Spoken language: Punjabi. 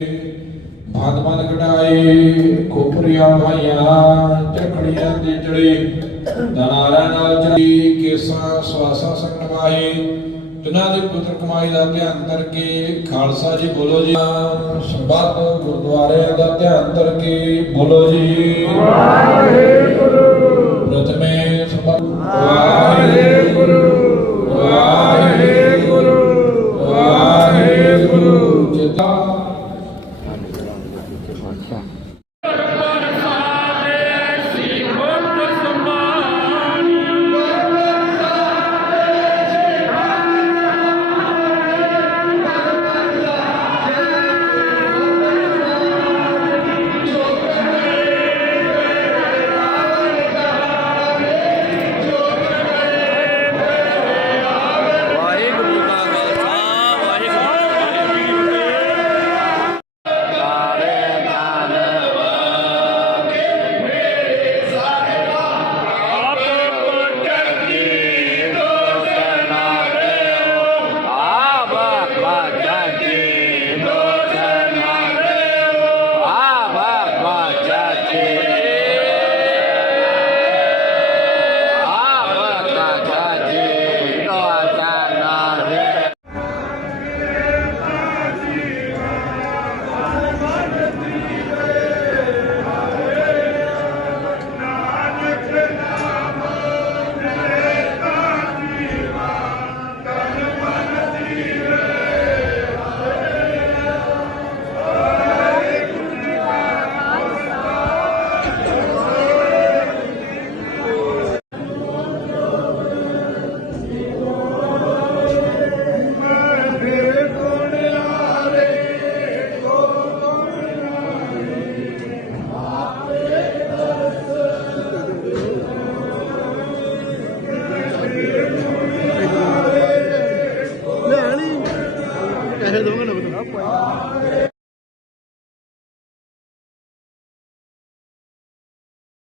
ਭਾਂਤ ਭਾਂਤ ਕਢਾਈ ਖੋਪਰੀਆਂ ਭਾਈਆਂ ਚੱਕੜੀਆਂ ਦੀ ਜੜੀ ਦਨਾਰਾਂ ਨਾਲ ਚੜੀ ਕੇਸਾਂ ਸਵਾਸਾਂ ਸੰਗਵਾਈ ਜਿਨ੍ਹਾਂ ਦੀ ਪੁੱਤਰ ਕਮਾਈ ਦਾ ਧਿਆਨ ਕਰਕੇ ਖਾਲਸਾ ਜੀ ਬੋਲੋ ਜੀ ਸੰਬੰਧ ਗੁਰਦੁਆਰਿਆਂ ਦਾ ਧਿਆਨ ਕਰਕੇ ਬੋਲੋ ਜੀ। ਵਾਹਿਗੁਰੂ। ਪ੍ਰਥਮੇ ਸੰਬੰਧ ਵਾਹਿਗੁਰੂ। 这个情况下 ਪੈਸੇ ਦੋਗੇ ਲੋਕ